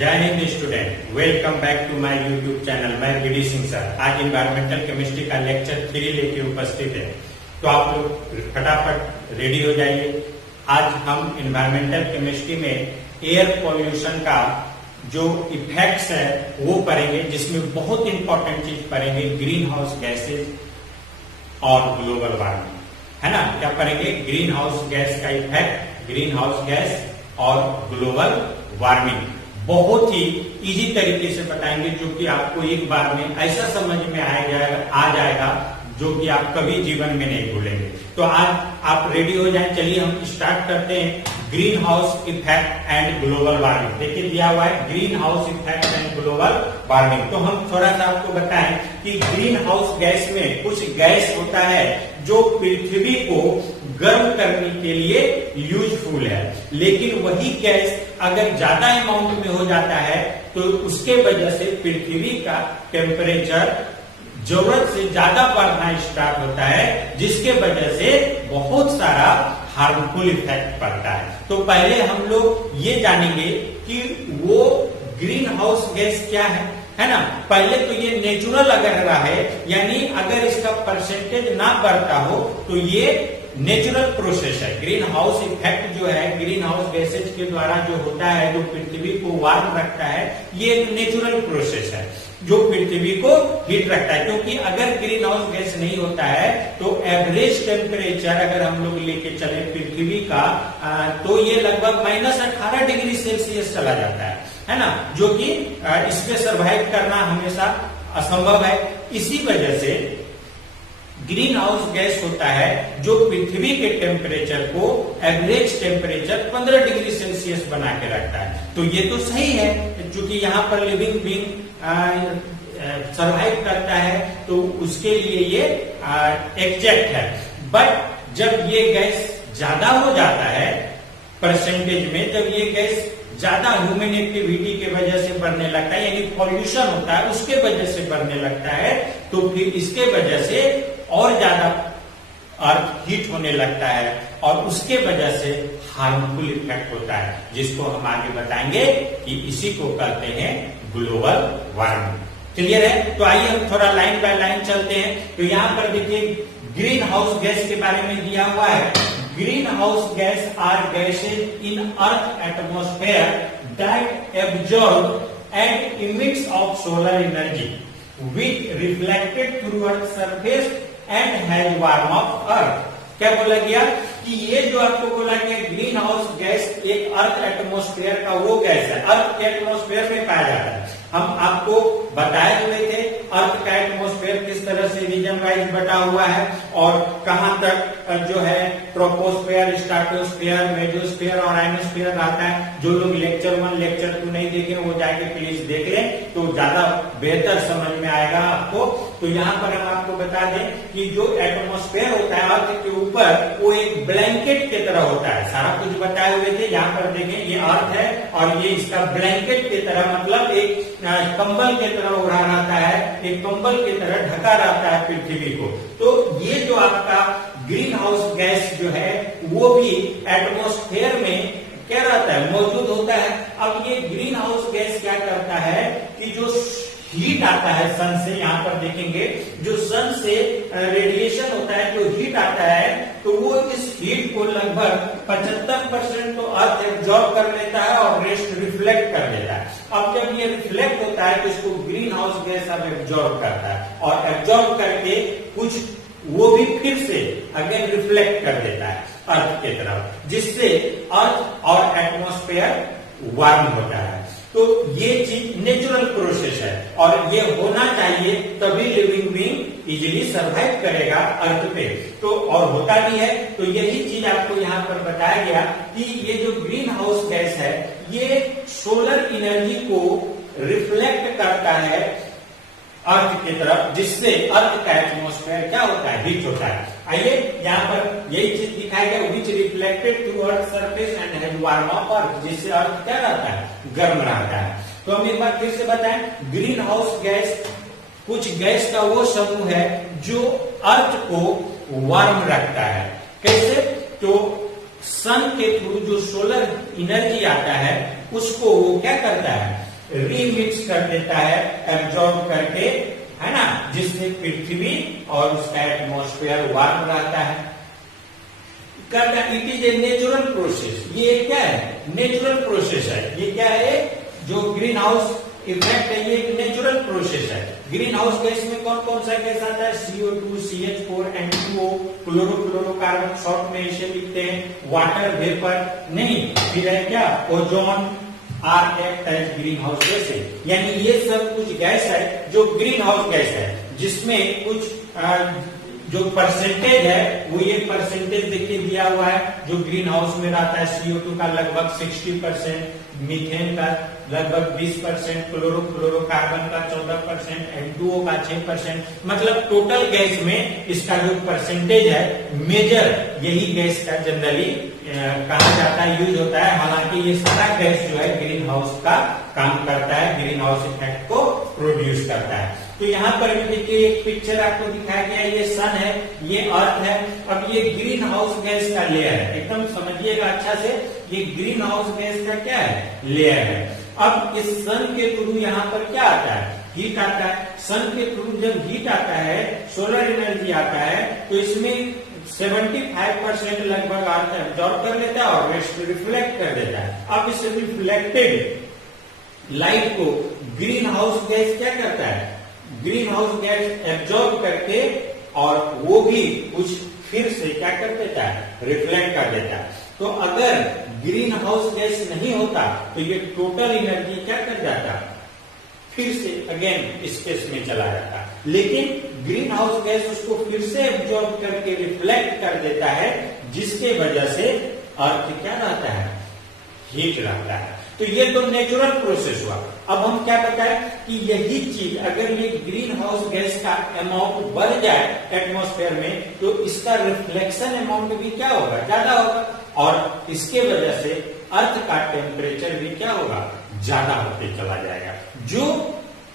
जय हिंद student, welcome back to my YouTube channel. मैं बीडी सिंह सर आज इन्वायरमेंटल केमिस्ट्री का लेक्चर 3 लेके उपस्थित है। तो आप लोग फटाफट रेडी हो जाइए। आज हम इन्वायरमेंटल केमिस्ट्री में एयर पॉल्यूशन का जो इफेक्ट्स है वो पढ़ेंगे, जिसमें बहुत इंपॉर्टेंट चीज पढ़ेंगे ग्रीन हाउस गैसेज और ग्लोबल वार्मिंग, है ना। क्या पढ़ेंगे? ग्रीन हाउस गैस का इफेक्ट, ग्रीन हाउस गैस और ग्लोबल वार्मिंग। बहुत ही इजी तरीके से बताएंगे, जो कि आपको एक बार में ऐसा समझ में आ जाएगा जो कि आप कभी जीवन में नहीं भूलेंगे। तो आज आप रेडी हो जाएं। चलिए हम स्टार्ट करते हैं। Green house effect and global warming. देखिए दिया हुआ है green house effect and global warming. तो हम थोड़ा सा आपको बताएं कि ग्रीन हाउस गैस में कुछ गैस होता है जो पृथ्वी को गर्म करने के लिए यूजफुल है, लेकिन वही गैस अगर ज्यादा अमाउंट में हो जाता है तो उसके वजह से पृथ्वी का टेम्परेचर जरूरत से ज्यादा बढ़ना स्टार्ट होता है, जिसके वजह से बहुत सारा हार्मफुल इफेक्ट पड़ता है। तो पहले हम लोग ये जानेंगे कि वो ग्रीन हाउस गैस क्या है ना। पहले तो ये नेचुरल अगर रहा है, यानी अगर इसका परसेंटेज ना बढ़ता हो तो ये नेचुरल प्रोसेस है। ग्रीन हाउस इफेक्ट जो है ग्रीन हाउस गैसेज के द्वारा जो होता है, जो पृथ्वी को वार्म रखता है, ये एक नेचुरल प्रोसेस है जो पृथ्वी को हीट रखता है। क्योंकि अगर ग्रीन हाउस गैस नहीं होता है तो एवरेज टेम्परेचर अगर हम लोग लेके चले पृथ्वी का, तो ये लगभग -18 डिग्री सेल्सियस चला जाता है ना, जो कि इसमें सर्वाइव करना हमेशा असंभव है। इसी वजह से ग्रीन हाउस गैस होता है जो पृथ्वी के टेम्परेचर को एवरेज टेम्परेचर 15 डिग्री सेल्सियस बना के रखता है। तो ये तो सही है, क्योंकि यहाँ पर लिविंग बीइंग सर्वाइव करता है, तो उसके लिए ये एग्जैक्ट है। बट जब ये गैस ज्यादा हो जाता है परसेंटेज में, जब ये गैस ज्यादा ह्यूमन एक्टिविटी के वजह से बढ़ने लगता है, यानी पॉल्यूशन होता है उसके वजह से बढ़ने लगता है, तो फिर इसके वजह से और ज्यादा अर्थ हीट होने लगता है और उसके वजह से हार्मफुल इफेक्ट होता है, जिसको हम आगे बताएंगे कि इसी को कहते हैं ग्लोबल वार्मिंग। क्लियर है? तो आइए हम थोड़ा लाइन बाय लाइन चलते हैं। तो यहाँ पर देखिए ग्रीन हाउस गैस के बारे में दिया हुआ है। Green house gas are gases in Earth atmosphere that absorb and emits of solar energy which reflected through Earth surface and has warm up Earth. क्या बोला गया कि ये जो आपको बोला गया ग्रीन हाउस गैस एक अर्थ एटमॉस्फेयर का वो गैस है, अर्थ के एटमॉस्फेयर में पाया जाता है। हम आपको बताए हुए थे अर्थ का एटमॉस्फेयर किस तरह से रीजन वाइज बटा हुआ है और कहां तक जो है ट्रोपोस्फेयर, स्ट्रेटोस्फेयर, मेसोस्फेयर और आयनोस्फेयर आता है। जो लोग लेक्चर 1 लेक्चर 2 नहीं देखे वो जाके प्लीज देख लें, तो ज्यादा बेहतर समझ में आएगा आपको। तो यहाँ पर हम आपको बता दें कि जो एटमॉस्फेयर होता है अर्थ के ऊपर, वो एक ब्लैंकेट की तरह होता है। सारा कुछ बताए हुए थे। यहाँ पर देखें ये अर्थ है और ये इसका ब्लैंकेट की तरह, मतलब एक कंबल की तरह ओढ़ा रहता है, एक कंबल की तरह ढका रहता है पृथ्वी को। तो ये जो आपका ग्रीन हाउस गैस जो है वो भी एटमॉस्फेयर में क्या रहता है, मौजूद होता है। अब ये ग्रीन हाउस गैस क्या करता है कि जो हीट आता है सन से, यहाँ पर देखेंगे जो सन से रेडिएशन होता है, जो हीट आता है, तो वो इस हीट को लगभग 75% तो अर्थ एब्जॉर्ब कर लेता है और रेस्ट रिफ्लेक्ट कर देता है। अब जब ये रिफ्लेक्ट होता है तो इसको ग्रीन हाउस गैस अब एब्जॉर्ब करता है और एब्जॉर्ब करके कुछ वो भी फिर से अगेन रिफ्लेक्ट कर देता है अर्थ की तरफ, जिससे अर्थ और एटमॉस्फेयर वार्म होता है। तो ये चीज नेचुरल प्रोसेस है और ये होना चाहिए, तभी लिविंग बीइंग इजीली सर्वाइव करेगा अर्थ पे। तो और होता भी है। तो यही चीज आपको यहाँ पर बताया गया कि ये जो ग्रीन हाउस गैस है ये सोलर एनर्जी को रिफ्लेक्ट करता है अर्थ की तरफ, जिससे अर्थ का एटमॉस्फेयर क्या होता है, हीट होता है। आइए यहाँ पर यही चीज दिखाया गया, which reflected through Earth surface and has warm up Earth, जिससे अर्थ क्या रहता है, गर्म रहता है। तो हम एक बार फिर से बताएं, ग्रीन हाउस गैस कुछ गैस का वो समूह है जो अर्थ को वार्म रखता है। कैसे? तो सन के थ्रू जो सोलर एनर्जी आता है उसको वो क्या करता है, रीमिक्स कर देता है, एब्जॉर्ब करके, है ना, जिससे पृथ्वी और उसका एटमॉस्फेयर वार्म रहता है। It is a natural process. ये क्या है? नेचुरल प्रोसेस है। ये क्या है? जो ग्रीन हाउस इफेक्ट है, ये एक नेचुरल प्रोसेस है। ग्रीन हाउस गैस में कौन कौन सा गैस आता है? CO2, CH4, N2O, chlorofluorocarbon, short में इसे लिखते हैं वाटर वेपर, नहीं, फिर है क्या? Ozone are act as green house gas है। यानी ये सब कुछ गैस है जो ग्रीन हाउस गैस है, जिसमें कुछ जो परसेंटेज है वो ये परसेंटेज देखिए दिया हुआ है। जो ग्रीन हाउस में रहता है CO2 का लगभग 60%, मीथेन का लगभग 20%, क्लोरोफ्लोरोकार्बन का 14%, N2O का 6%, मतलब टोटल गैस में इसका जो परसेंटेज है मेजर यही गैस का जनरली कहा जाता है, यूज होता है। हालांकि ये सारा गैस जो है ग्रीन हाउस का काम करता है, ग्रीन हाउस इफेक्ट को प्रोड्यूस करता है। तो यहाँ पर भी देखिए एक पिक्चर आपको दिखाया गया, ये सन है, ये अर्थ है, अब ये ग्रीन हाउस गैस का लेयर है। एकदम समझिएगा अच्छा से, ये ग्रीन हाउस गैस का क्या है? लेयर है। अब इस सन के थ्रू यहाँ पर क्या आता है? हीट आता है। सन के थ्रू जब हीट आता है, सोलर एनर्जी आता है, तो इसमें 75% लगभग अर्थ एब्जॉर्ब कर लेता है और रेस्ट रिफ्लेक्ट कर देता है। अब इस रिफ्लेक्टेड लाइट को ग्रीन हाउस गैस क्या करता है? ग्रीन हाउस गैस एब्जॉर्ब करके और वो भी कुछ फिर से क्या कर देता है? रिफ्लेक्ट कर देता है। तो अगर ग्रीन हाउस गैस नहीं होता तो ये टोटल एनर्जी क्या कर जाता? फिर से अगेन स्पेस में चला जाता। लेकिन ग्रीन हाउस गैस उसको फिर से एब्जॉर्ब करके रिफ्लेक्ट कर देता है, जिसके वजह से अर्थ क्या रहता है? हीट रहता है। तो ये तो नेचुरल प्रोसेस हुआ। अब हम क्या बताएं कि यही चीज अगर ये ग्रीन हाउस गैस का अमाउंट बढ़ जाए एटमॉस्फेयर में, तो इसका रिफ्लेक्शन अमाउंट भी क्या होगा? ज्यादा होगा, और इसके वजह से अर्थ का टेम्परेचर भी क्या होगा? ज्यादा होते चला जाएगा, जो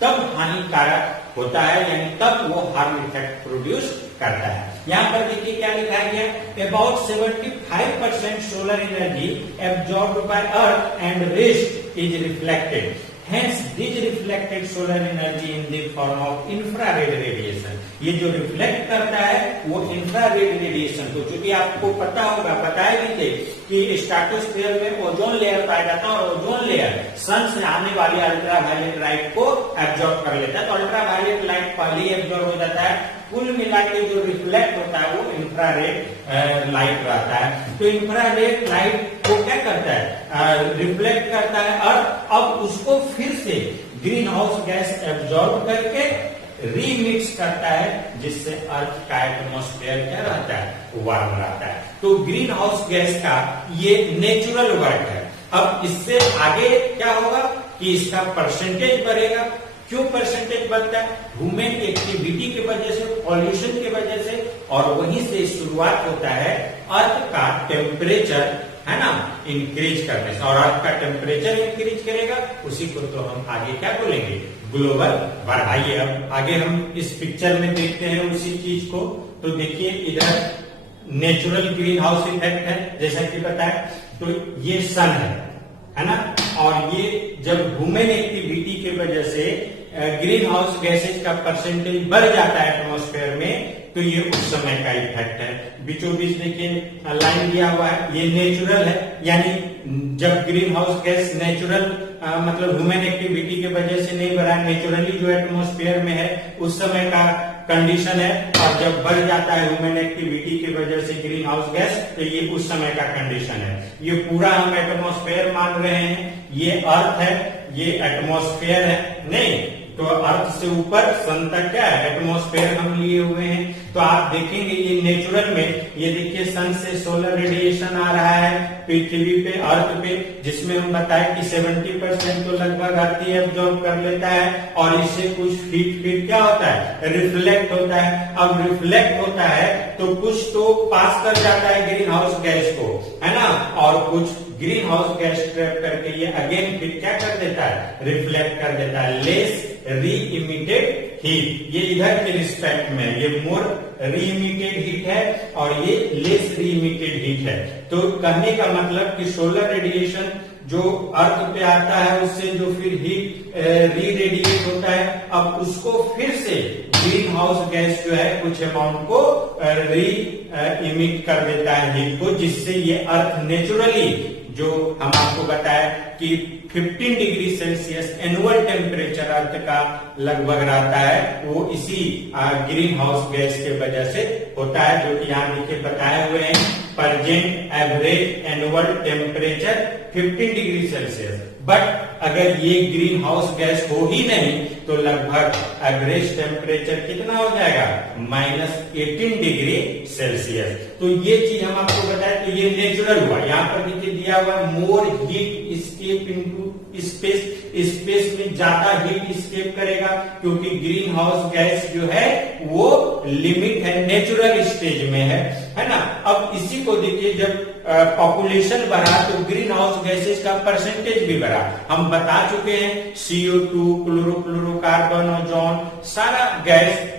तब हानिकारक होता है, यानी तब वो हार्म इफेक्ट प्रोड्यूस करता है। यहाँ पर देखिए क्या लिखा गया? About 75% solar energy absorbed bye earth and rest is reflected, hence this reflected solar energy in the form of infrared radiation. ये जो रिफ्लेक्ट करता है वो इंफ्रारेड रेडिएशन को, चूंकि आपको पता होगा, बताए भी थे कि स्ट्रेटोस्फीयर में ओजोन लेयर पाया जाता है, और ओजोन लेयर सन से आने वाली अल्ट्रावायलेट लाइट को एब्जॉर्ब कर लेता है। तो अल्ट्रावायलेट लाइट पहले ही एब्जॉर्ब हो जाता है, कुल मिला के जो रिफ्लेक्ट होता है वो इंफ्रारेड लाइट रहता है। तो इंफ्रारेड लाइट को क्या करता है? रिफ्लेक्ट करता है, और अब उसको फिर से ग्रीन हाउस गैस एब्जॉर्ब करके रीमिक्स करता है, जिससे अर्थ का एटमॉस्फेयर क्या रहता है? वार्म रहता है। तो ग्रीन हाउस गैस का ये नेचुरल वर्क है। अब इससे आगे क्या होगा कि इसका परसेंटेज बढ़ेगा। क्यों परसेंटेज बढ़ता है? ह्यूमन एक्टिविटी की वजह से, पॉल्यूशन की वजह से, और वहीं से शुरुआत होता है अर्थ का टेम्परेचर, है ना, इंक्रीज करने से। और अर्थ का टेम्परेचर इंक्रीज करेगा, उसी को तो हम आगे क्या बोलेंगे? Global warming. आइए अब आगे हम इस पिक्चर में देखते हैं उसी चीज को। तो देखिए इधर नेचुरल ग्रीन हाउस इफेक्ट है, जैसा कि पता है। तो ये सन है ना, और ये जब ह्यूमन एक्टिविटी की वजह से ग्रीन हाउस गैसेज का परसेंटेज बढ़ जाता है एटमॉस्फेयर में, तो ये उस समय का इफेक्ट है। बीचों बीच देखिए लाइन दिया हुआ है, ये नेचुरल है, यानी जब ग्रीन हाउस गैस नेचुरल मतलब ह्यूमन एक्टिविटी की वजह से नहीं बढ़ा, नेचुरली जो एटमॉस्फेयर में है उस समय का कंडीशन है। और जब बढ़ जाता है ह्यूमन एक्टिविटी की वजह से ग्रीन हाउस गैस, तो ये उस समय का कंडीशन है। ये पूरा हम एटमॉस्फेयर मान रहे हैं, ये अर्थ है, ये एटमॉस्फेयर है, नहीं तो अर्थ से ऊपर सन तक क्या है? एटमॉस्फेयर हम लिए हुए हैं। तो आप देखेंगे ये नेचुरल में, ये देखिए सन से सोलर रेडिएशन आ रहा है पृथ्वी पे, अर्थ पे, जिसमें हम बताए कि 70% तो लगभग अर्थ ही एब्जॉर्ब कर लेता है, और इससे कुछ हीट फिर क्या होता है? रिफ्लेक्ट होता है। अब रिफ्लेक्ट होता है तो कुछ तो पास कर जाता है ग्रीन हाउस गैस को, है ना, और कुछ ग्रीन हाउस गैस ट्रैप करके ये अगेन फिर क्या कर देता है? रिफ्लेक्ट कर देता है। लेस री इमिटेड हीट, ये इधर के रिस्पेक्ट में ये मोर री इमिटेड हीट है, और ये लेस री इमिटेड हीट है। तो कहने का मतलब कि सोलर रेडिएशन जो अर्थ पे आता है उससे जो फिर हीट रीरेडिएट होता है, अब उसको फिर से ग्रीन हाउस गैस जो है कुछ अमाउंट को री इमिट कर देता है हीट को, जिससे ये अर्थ नेचुरली जो हम आपको बताया कि 15 डिग्री सेल्सियस एनुअल टेम्परेचर अर्थ का लगभग रहता है, वो इसी ग्रीन हाउस गैस के वजह से होता है, जो कि यहाँ देखिए बताए हुए हैं। Present average annual temperature 15 degree Celsius, but अगर ये ग्रीन हाउस गैस हो ही नहीं तो लगभग एवरेज टेम्परेचर कितना हो जाएगा, -18 डिग्री सेल्सियस। तो ये चीज हम आपको बताए, तो ये नेचुरल हुआ। यहाँ पर देखिए दिया हुआ more heat escape into space, space में ज्यादा हीट स्केप करेगा, क्योंकि ग्रीन हाउस गैस जो है वो लिमिट है, नेचुरल स्टेज में है ना। अब इसी को देखिए, जब पॉपुलेशन बढ़ा तो ग्रीन हाउस गैसेस का परसेंटेज भी बढ़ा। हम बता चुके हैं CO2, क्लोरोफ्लोरोकार्बन, ओजोन, सारा गैस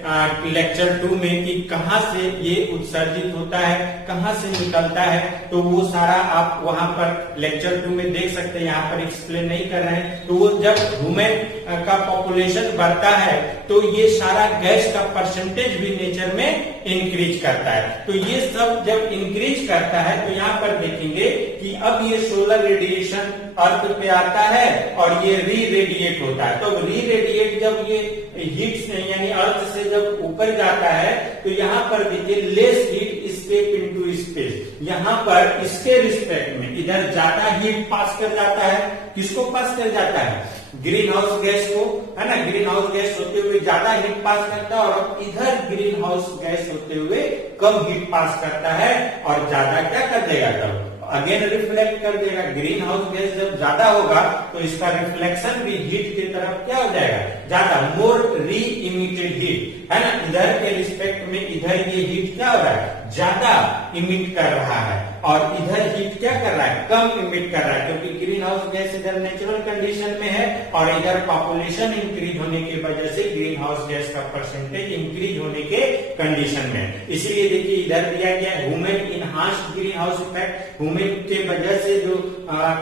लेक्चर 2 में कि कहां से ये उत्सर्जित होता है, कहां से निकलता है, तो वो सारा आप वहां पर लेक्चर 2 में देख सकते हैं, यहाँ पर एक्सप्लेन नहीं कर रहे हैं। तो वो जब ह्यूमन का पॉपुलेशन बढ़ता है तो ये सारा गैस का परसेंटेज भी नेचर में इंक्रीज करता है। तो ये सब जब इंक्रीज करता है तो यहाँ पर देखेंगे कि अब ये सोलर रेडिएशन अर्थ पे आता है और ये री रेडिएट होता है। तो री रेडिएट जब ये हीट से यानी अर्थ से जब ऊपर जाता है तो यहाँ पर देखिए less heat escape into space, यहाँ पर इसके रिस्पेक्ट में इधर ज्यादा हीट पास कर जाता है। किसको पास कर जाता है, ग्रीन हाउस गैस को, है ना। ग्रीन हाउस गैस होते हुए ज्यादा हीट पास करता है और इधर ग्रीन हाउस गैस होते हुए कम हीट पास करता है और ज्यादा क्या कर देगा, तब अगेन रिफ्लेक्ट कर देगा। ग्रीन हाउस गैस जब ज्यादा होगा तो इसका रिफ्लेक्शन भी हीट की तरफ क्या हो जाएगा, ज्यादा, मोर री इमिटेड हीट, है ना। इधर के रिस्पेक्ट में इधर ये हीट क्या हो रहा है, ज्यादा इमिट कर रहा है और इधर हीट क्या कर रहा है, कम इमिट कर रहा है, क्योंकि ग्रीन हाउस गैस इधर नेचुरल कंडीशन में है और इधर पॉपुलेशन इंक्रीज होने की वजह से ग्रीन हाउस गैस का परसेंटेज इंक्रीज होने के कंडीशन में। इसलिए देखिए इधर दिया गया human enhanced green house effect, human के वजह से जो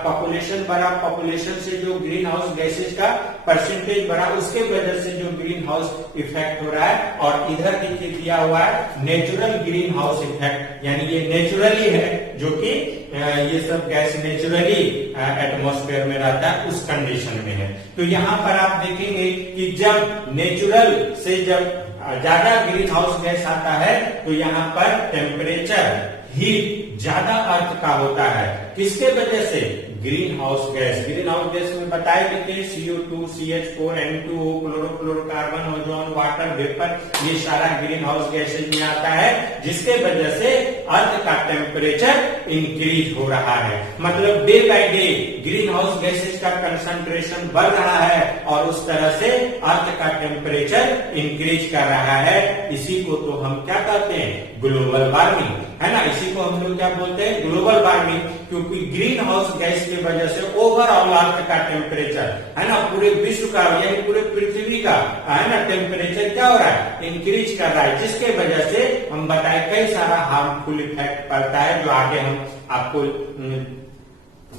पॉपुलेशन बढ़ा, पॉपुलेशन से जो ग्रीन हाउस गैसेस का परसेंटेज बढ़ा, उसके वजह से जो ग्रीन हाउस इफेक्ट हो रहा है। और इधर देखिए दिया हुआ है नेचुरल ग्रीन हाउस इफेक्ट, यानी ये नेचुरली है, जो कि ये सब गैस नेचुरली एटमॉस्फेयर में रहता है, उस कंडीशन में है। तो यहाँ पर आप देखेंगे कि जब नेचुरल से जब ज्यादा ग्रीन हाउस गैस आता है तो यहाँ पर टेम्परेचर हीट ज्यादा अर्थ का होता है। किसके वजह से, green house gas. Green house gas में बताए देते हैं CO2, CH4, N2O, chlorofluorocarbon, ozone, water vapour, ये सारा ग्रीन हाउस गैसेज में आता है, जिसके वजह से अर्थ का टेम्परेचर इंक्रीज हो रहा है। मतलब day by day green house gases का कंसंट्रेशन बढ़ रहा है और उस तरह से अर्थ का टेम्परेचर इंक्रीज कर रहा है। इसी को तो हम क्या कहते हैं, ग्लोबल वार्मिंग, है ना। इसी को हम लोग क्या बोलते हैं, ग्लोबल वार्मिंग, क्योंकि ग्रीन हाउस गैस की वजह से ओवरऑल अर्थ का टेम्परेचर, है ना, पूरे विश्व का यानी पूरे पृथ्वी का, है ना, टेम्परेचर क्या हो रहा है, इंक्रीज कर रहा है, जिसके वजह से हम बताए कई सारा हार्मफुल इफेक्ट पड़ता है, जो आगे हम आपको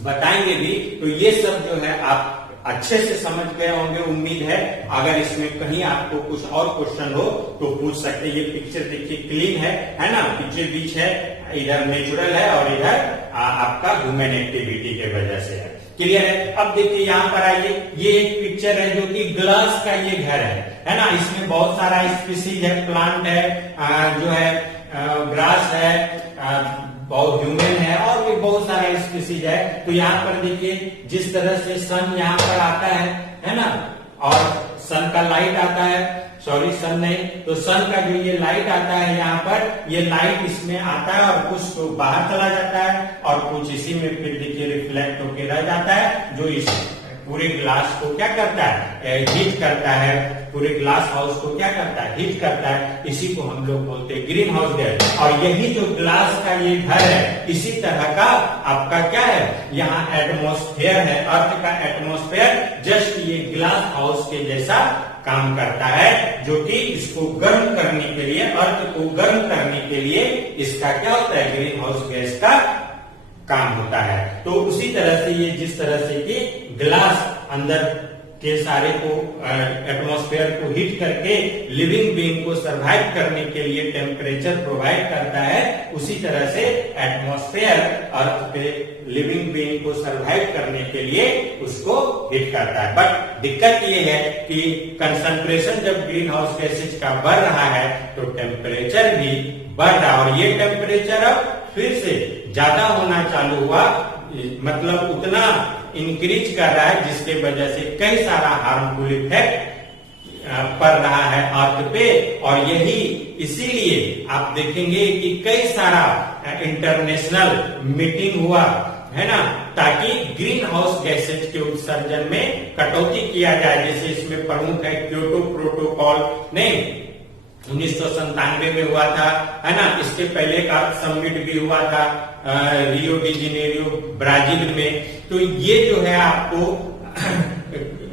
बताएंगे भी। तो ये सब जो है आप अच्छे से समझ गए होंगे, उम्मीद है। अगर इसमें कहीं आपको कुछ और क्वेश्चन हो तो पूछ सकते हैं। ये पिक्चर देखिए क्लीन है ना, पीछे बीच है, इधर नेचुरल है और इधर आपका ह्यूमन एक्टिविटी के वजह से है। क्लियर है। अब देखिए यहाँ पर आइए, ये एक पिक्चर है जो कि ग्लास का ये घर है ना। इसमें बहुत सारा स्पीसीज है, प्लांट है, जो है ग्रास है, बहुत ह्यूमन है और भी बहुत सारा स्पीसीज है। तो यहाँ पर देखिए जिस तरह से सन यहाँ पर आता है ना, और सन का लाइट आता है, सॉरी सन नहीं, तो सन का जो ये लाइट आता है यहाँ पर, ये लाइट इसमें आता है और कुछ तो बाहर चला जाता है और कुछ इसी में फिर देखिए रिफ्लेक्ट होके रह जाता है, जो इस पूरे ग्लास को क्या करता है, हीट करता है, पूरे ग्लास हाउस को क्या करता है, हीट करता है। इसी को हम लोग बोलते हैं ग्रीन हाउस गैस। और यही जो ग्लास का ये घर है, इसी तरह का आपका क्या है, यहाँ एटमॉस्फेयर है, अर्थ का एटमॉस्फेयर जस्ट ये ग्लास हाउस के जैसा काम करता है, जो कि इसको गर्म करने के लिए, अर्थ को गर्म करने के लिए इसका क्या होता है, ग्रीन हाउस गैस का काम होता है। तो उसी तरह से ये जिस तरह से कि ग्लास अंदर के सारे को एटमॉस्फेयर को हीट करके लिविंग बीइंग को सरवाइव करने के लिए टेम्परेचर प्रोवाइड करता है, उसी तरह से एटमॉस्फेयर अर्थ पे लिविंग बीइंग को सरवाइव करने के लिए उसको हीट करता है। बट दिक्कत ये है कि कंसंट्रेशन जब ग्रीन हाउस गैसेज का बढ़ रहा है तो टेम्परेचर भी बढ़ रहा है, और ये टेम्परेचर अब फिर से ज्यादा होना चालू हुआ, मतलब उतना इंक्रीज कर रहा है, जिसके वजह से कई सारा हार्मफुल इफेक्ट पड़ रहा है अर्थ पे। और यही इसीलिए आप देखेंगे कि कई सारा इंटरनेशनल मीटिंग हुआ है ना, ताकि ग्रीन हाउस गैसेज के उत्सर्जन में कटौती किया जाए। जैसे इसमें प्रमुख है क्योटो प्रोटोकॉल, नहीं 1997 में हुआ था, है ना। इसके पहले का समिट भी हुआ था रियो डी जेनेरियो ब्राजील में। तो ये जो है आपको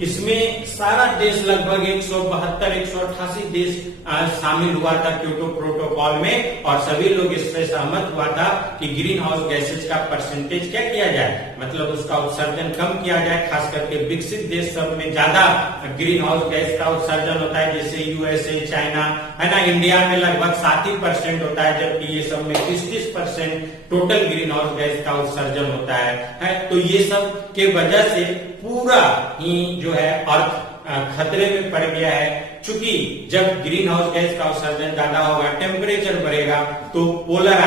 इसमें सारा देश लगभग 172-188 देश शामिल हुआ था क्योटो प्रोटोकॉल में, और सभी लोग इस पे सहमत हुआ था कि ग्रीन हाउस गैसेज का परसेंटेज क्या किया जाए, मतलब उसका उत्सर्जन कम किया जाए। खास करके विकसित देश सब में ज्यादा ग्रीन हाउस गैस का उत्सर्जन होता है, जैसे यूएसए, चाइना, है ना। इंडिया में लगभग 7% होता है, जबकि ये सब में 30% टोटल ग्रीन हाउस गैस का उत्सर्जन होता है। तो ये सब के वजह से पूरा ही जो है अर्थ खतरे में पड़ गया है। चूंकि जब ग्रीन हाउस गैस का उत्सर्जन ज्यादा होगा, टेम्परेचर बढ़ेगा, तो पोलर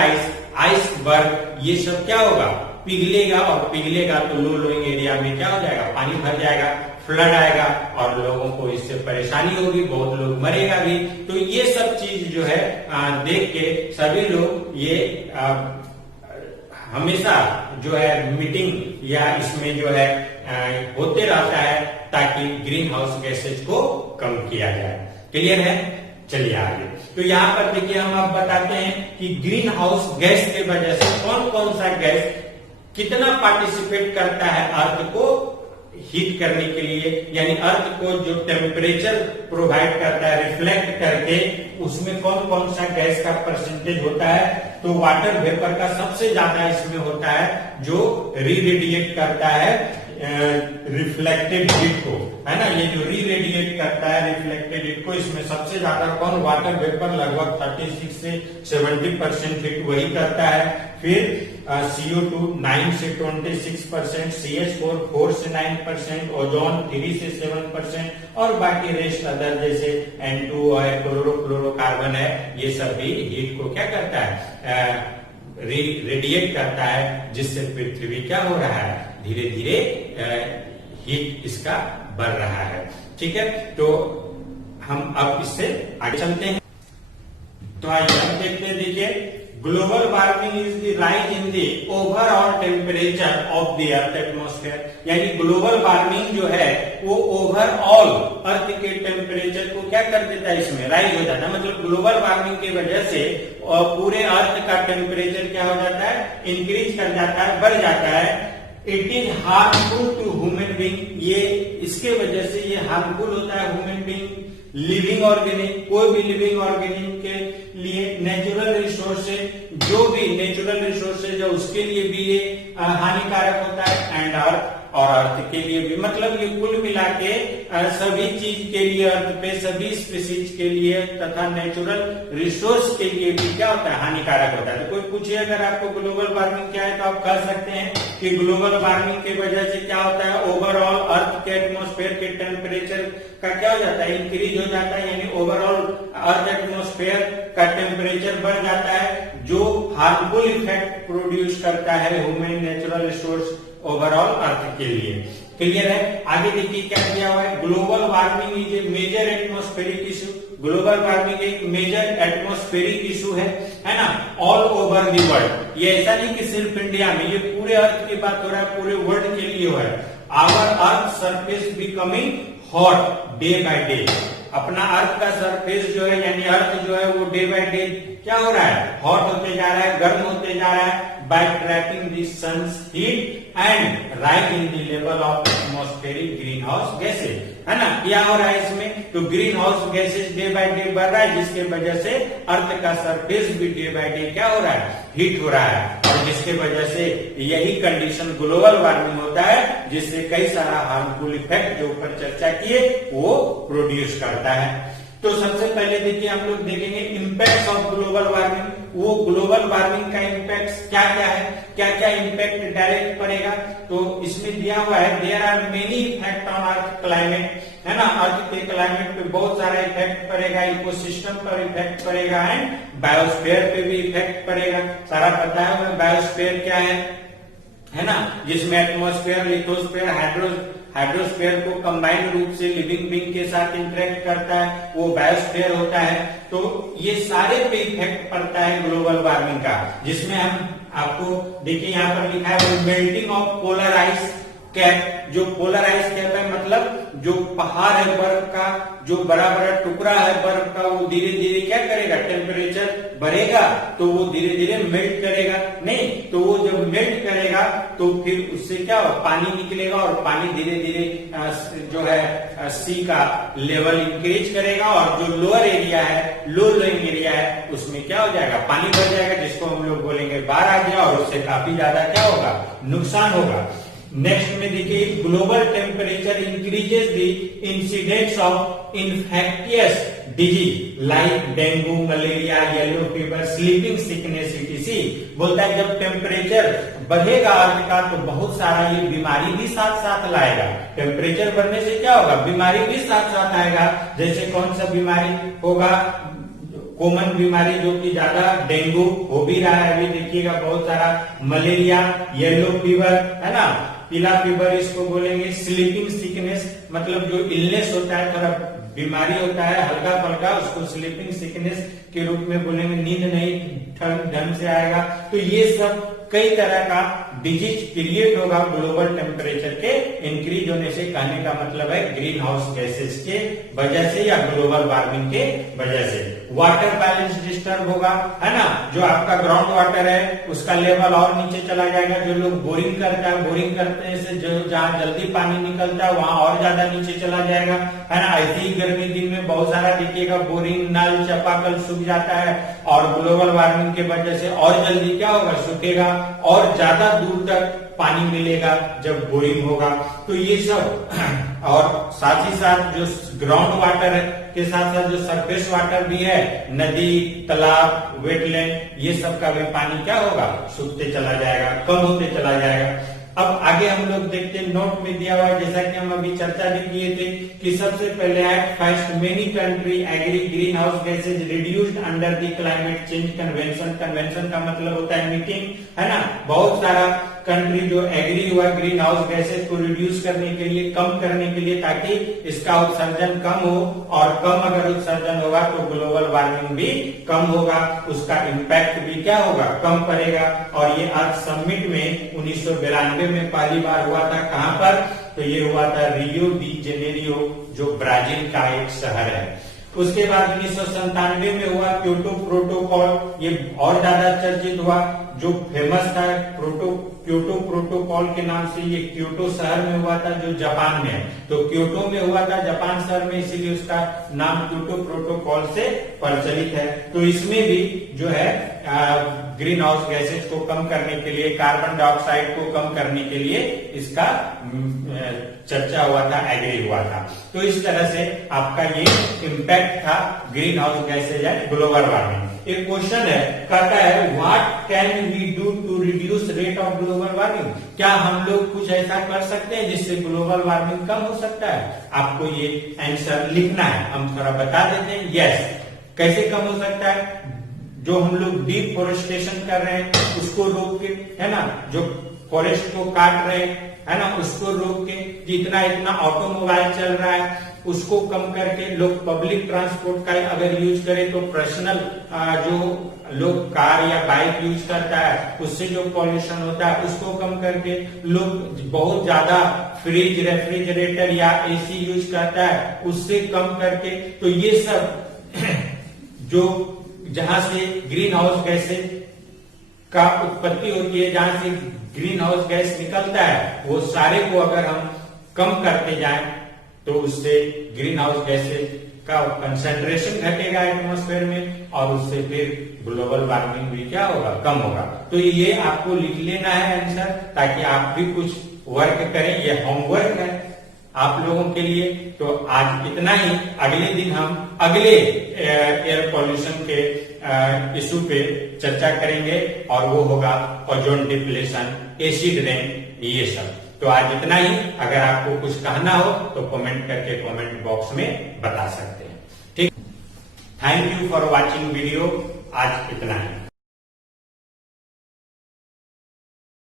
आइसबर्ग ये सब क्या होगा, पिघलेगा, और पिघलेगा तो लो लोइंग एरिया में क्या हो जाएगा, पानी भर जाएगा, फ्लड आएगा, और लोगों को इससे परेशानी होगी, बहुत लोग मरेगा भी। तो ये सब चीज जो है देख के सभी लोग ये हमेशा जो है मीटिंग या इसमें जो है होते रहता है, ताकि ग्रीन हाउस गैसेज को कम किया जाए। क्लियर है? चलिए आगे। तो यहाँ पर देखिए हम आप बताते हैं कि ग्रीन हाउस गैस के वजह से कौन कौन सा गैस कितना पार्टिसिपेट करता है अर्थ को हीट करने के लिए, यानी अर्थ को जो टेम्परेचर प्रोवाइड करता है रिफ्लेक्ट करके, उसमें कौन कौन सा गैस का परसेंटेज होता है। तो वाटर वेपर का सबसे ज्यादा इसमें होता है, जो रेडिएट करता है रिफ्लेक्टेड हीट को, है ना। ये जो रेडिएट करता है रिफ्लेक्टेड हीट को, इसमें सबसे ज्यादा कौन, वाटर वेपर लगभग 36 से 70% हीट वही करता है। फिर CO2 9 से 26%, CH4 4 से 9%, ओजोन 3 से 7%, और बाकी रेस्ट अदर जैसे N2 है, क्लोरोफ्लोरोकार्बन है, ये सब भी हीट को क्या करता है, रेडिएट करता है, जिससे पृथ्वी क्या हो रहा है, धीरे धीरे हीट इसका बढ़ रहा है। ठीक है, तो हम अब इससे आगे चलते हैं। तो आइए हम देखते हैं, देखिए global warming is the rise in the overall temperature of the earth atmosphere, यानी ग्लोबल वार्मिंग जो है वो ओवरऑल अर्थ के टेम्परेचर को क्या कर देता है, इसमें राइज हो जाता है। मतलब ग्लोबल वार्मिंग की वजह से पूरे अर्थ का टेम्परेचर क्या हो जाता है, इंक्रीज कर जाता है, बढ़ जाता है। It is harmful to human being, ये इसके वजह से ये हार्मफुल होता है ह्यूमन बीइंग, लिविंग ऑर्गेनिक, कोई भी लिविंग ऑर्गेनिज्म के लिए, नेचुरल रिसोर्सेज, जो भी नेचुरल रिसोर्सेज है उसके लिए भी ये हानिकारक होता है, एंड अर्थ, और अर्थ के लिए भी। मतलब ये कुल मिला के सभी चीज के लिए, अर्थ पे सभी स्पीसीज के लिए तथा नेचुरल रिसोर्स के लिए भी क्या होता है, हानिकारक होता है। तो कोई पूछे अगर आपको ग्लोबल वार्मिंग क्या है, तो आप कह सकते हैं कि ग्लोबल वार्मिंग की वजह से क्या होता है, ओवरऑल अर्थ के एटमॉस्फेयर के टेम्परेचर का क्या हो जाता है, इंक्रीज हो जाता है, यानी ओवरऑल अर्थ एटमॉस्फेयर का टेम्परेचर बढ़ जाता है, जो हार्मफुल इफेक्ट प्रोड्यूस करता है human natural resource overall earth के लिए। क्लियर है? आगे देखिए क्या दिया हुआ है, global warming is a major atmospheric issue. Global warming एक मेजर एटमॉस्फेरिक इशू है ना, ऑल ओवर दी वर्ल्ड। ये ऐसा नहीं कि सिर्फ इंडिया में, ये पूरे अर्थ की बात हो रहा है, पूरे वर्ल्ड के लिए हो रहा है। Our earth surface becoming hot day by day, अपना अर्थ का सरफेस जो है, यानी अर्थ जो है वो डे बाय डे क्या हो रहा है, हॉट होते जा रहा है, गर्म होते जा रहा है, by trapping the sun's heat and rise in the level of atmospheric green house gases, है ना। क्या हो रहा है इसमें, तो green house gases day by day बढ़ रहा है, जिसके वजह से अर्थ का सरफेस भी डे बाय डे क्या हो रहा है, हीट हो रहा है। और जिसके वजह से यही कंडीशन ग्लोबल वार्मिंग होता है, जिससे कई सारा हार्मफुल इफेक्ट जो ऊपर चर्चा किए वो प्रोड्यूस करता है। तो सबसे पहले देखिए हम लोग देखेंगे इम्पैक्ट ऑफ ग्लोबल वार्मिंग। वो ग्लोबल वार्मिंग का इम्पैक्ट क्या क्या है, क्या क्या इम्पैक्ट डायरेक्ट पड़ेगा। तो इसमें दिया हुआ है there are many effect on earth climate, है ना। अर्थ के क्लाइमेट पे बहुत सारा इफेक्ट पड़ेगा, इकोसिस्टम पर इफेक्ट पड़ेगा एंड बायोस्फीयर पे भी इफेक्ट पड़ेगा। सारा पता है बायोस्फीयर क्या है ना, जिसमें एटमॉस्फेयर, लिथोस्फीयर, हाइड्रोस्फीयर को कंबाइंड रूप से लिविंग बीइंग के साथ इंटरेक्ट करता है, वो बायोस्फीयर होता है। तो ये सारे पे इफेक्ट पड़ता है ग्लोबल वार्मिंग का, जिसमें हम आपको देखिए यहाँ पर लिखा है melting of polar ice cap. जो पोलर आइस कैप है मतलब जो पहाड़ है बर्फ का, जो बड़ा बड़ा टुकड़ा है बर्फ का, वो धीरे धीरे क्या करेगा, टेम्परेचर बढ़ेगा तो वो धीरे धीरे मेल्ट करेगा। नहीं तो वो जब मेल्ट करेगा तो फिर उससे क्या हो, पानी निकलेगा और पानी धीरे धीरे जो है सी का लेवल इंक्रीज करेगा और जो लोअर एरिया है, लो लोइंग एरिया है, उसमें क्या हो जाएगा, पानी बढ़ जाएगा, जिसको हम लोग बोलेंगे बाढ़ आ गया और उससे काफी ज्यादा क्या होगा, नुकसान होगा। नेक्स्ट में देखिए global temperature increases the incidence of infectious disease like dengue, malaria, yellow fever, sleeping sickness etc। बोलता है जब टेम्परेचर बढ़ेगा अर्थ का तो बहुत सारा ये बीमारी भी साथ साथ लाएगा। टेम्परेचर बढ़ने से क्या होगा, बीमारी भी साथ साथ आएगा। जैसे कौन सा बीमारी होगा, कॉमन बीमारी जो कि ज्यादा डेंगू हो भी रहा है अभी देखिएगा बहुत सारा, मलेरिया, येलो फीवर, है ना, पीला फीवर इसको बोलेंगे, स्लीपिंग सिकनेस मतलब जो इलनेस होता है, थोड़ा बीमारी होता है हल्का फल्का, उसको स्लीपिंग सिकनेस के रूप में बोलेंगे, नींद नहीं ढंग से आएगा। तो ये सब कई तरह का डिजीज क्रिएट होगा ग्लोबल टेम्परेचर के इंक्रीज होने से। कहने का मतलब है ग्रीन हाउस गैसेस के वजह से या ग्लोबल वार्मिंग के वजह से। वाटर बैलेंस डिस्टर्ब होगा, है ना, जो आपका ग्राउंड वाटर है उसका लेवल और नीचे चला जाएगा। जो लोग बोरिंग करता है, बोरिंग करने से जो जहाँ जल्दी पानी निकलता है वहां और ज्यादा नीचे चला जाएगा, है ना। ऐसे ही गर्मी दिन में बहुत सारा देखिएगा बोरिंग, नल, चापाकल सूख जाता है और ग्लोबल वार्मिंग के वजह से और जल्दी क्या होगा, सूखेगा और ज्यादा दूर तक पानी मिलेगा जब बोरिंग होगा। तो ये सब और साथ ही साथ जो ग्राउंड वाटर के साथ साथ जो सरफेस वाटर भी है, नदी, तालाब, वेटलैंड, ये सब का भी पानी क्या होगा, सूखते चला जाएगा, कम होते चला जाएगा। अब आगे हम लोग देखते हैं, नोट में दिया हुआ है जैसा कि हम अभी चर्चा भी किए थे कि सबसे पहले at first many country agree green house gases reduced under the climate change convention. Convention का मतलब होता है मीटिंग, है ना। बहुत सारा कंट्री जो एग्री हुआ ग्रीन हाउस गैसेज को रिड्यूस करने के लिए, कम करने के लिए, ताकि इसका उत्सर्जन कम हो, और कम अगर उत्सर्जन होगा तो ग्लोबल वार्मिंग भी कम होगा, उसका इम्पैक्ट भी क्या होगा, कम पड़ेगा। और ये अर्थ समिट में 1992 में पहली बार हुआ था। कहां पर, तो ये हुआ था रियो डी जेनेरियो, जो ब्राजील का एक शहर है। उसके बाद 1997 में हुआ क्योटो प्रोटोकॉल, ये और ज्यादा चर्चित हुआ, जो फेमस था क्योटो प्रोटोकॉल के नाम से। ये क्योटो शहर में हुआ था जो जापान में है, तो क्योटो में हुआ था जापान शहर में, इसीलिए उसका नाम क्योटो प्रोटोकॉल से प्रचलित है। तो इसमें भी जो है ग्रीन हाउस गैसेज को कम करने के लिए, कार्बन डाइऑक्साइड को कम करने के लिए इसका चर्चा हुआ था, एग्री हुआ था। तो इस तरह से आपका ये इम्पैक्ट था green house gases and global warming. एक क्वेश्चन है, कहता है what can we do to reduce rate of global warming. क्या हम लोग कुछ ऐसा कर सकते हैं जिससे ग्लोबल वार्मिंग कम हो सकता है? आपको ये आंसर लिखना है, हम थोड़ा बता देते हैं। यस, कैसे कम हो सकता है? जो हम लोग डिफोरेस्टेशन कर रहे हैं उसको रोक के, है ना, जो फॉरेस्ट को काट रहे हैं, है ना, उसको रोक के, जितना इतना ऑटोमोबाइल चल रहा है उसको कम करके, लोग पब्लिक ट्रांसपोर्ट का अगर यूज करें तो पर्सनल जो लोग कार या बाइक यूज करता है उससे जो पॉल्यूशन होता है उसको कम करके, लोग बहुत ज्यादा फ्रिज, रेफ्रिजरेटर या एसी यूज करता है उससे कम करके। तो ये सब जो जहां से ग्रीन हाउस गैसेज का उत्पत्ति होती है, जहां से ग्रीन हाउस गैस निकलता है, वो सारे को अगर हम कम करते जाएं तो उससे ग्रीन हाउस गैसेज का कंसंट्रेशन घटेगा एटमॉस्फेयर में और उससे फिर ग्लोबल वार्मिंग भी क्या होगा, कम होगा। तो ये आपको लिख लेना है आंसर, ताकि आप भी कुछ वर्क करें। ये होमवर्क है आप लोगों के लिए। तो आज इतना ही, अगले दिन हम अगले एयर पॉल्यूशन के इशू पे चर्चा करेंगे और वो होगा ओजोन डिप्लेशन, एसिड रेन, ये सब। तो आज इतना ही। अगर आपको कुछ कहना हो तो कमेंट करके कमेंट बॉक्स में बता सकते हैं। ठीक, thank you for watching video. आज इतना ही।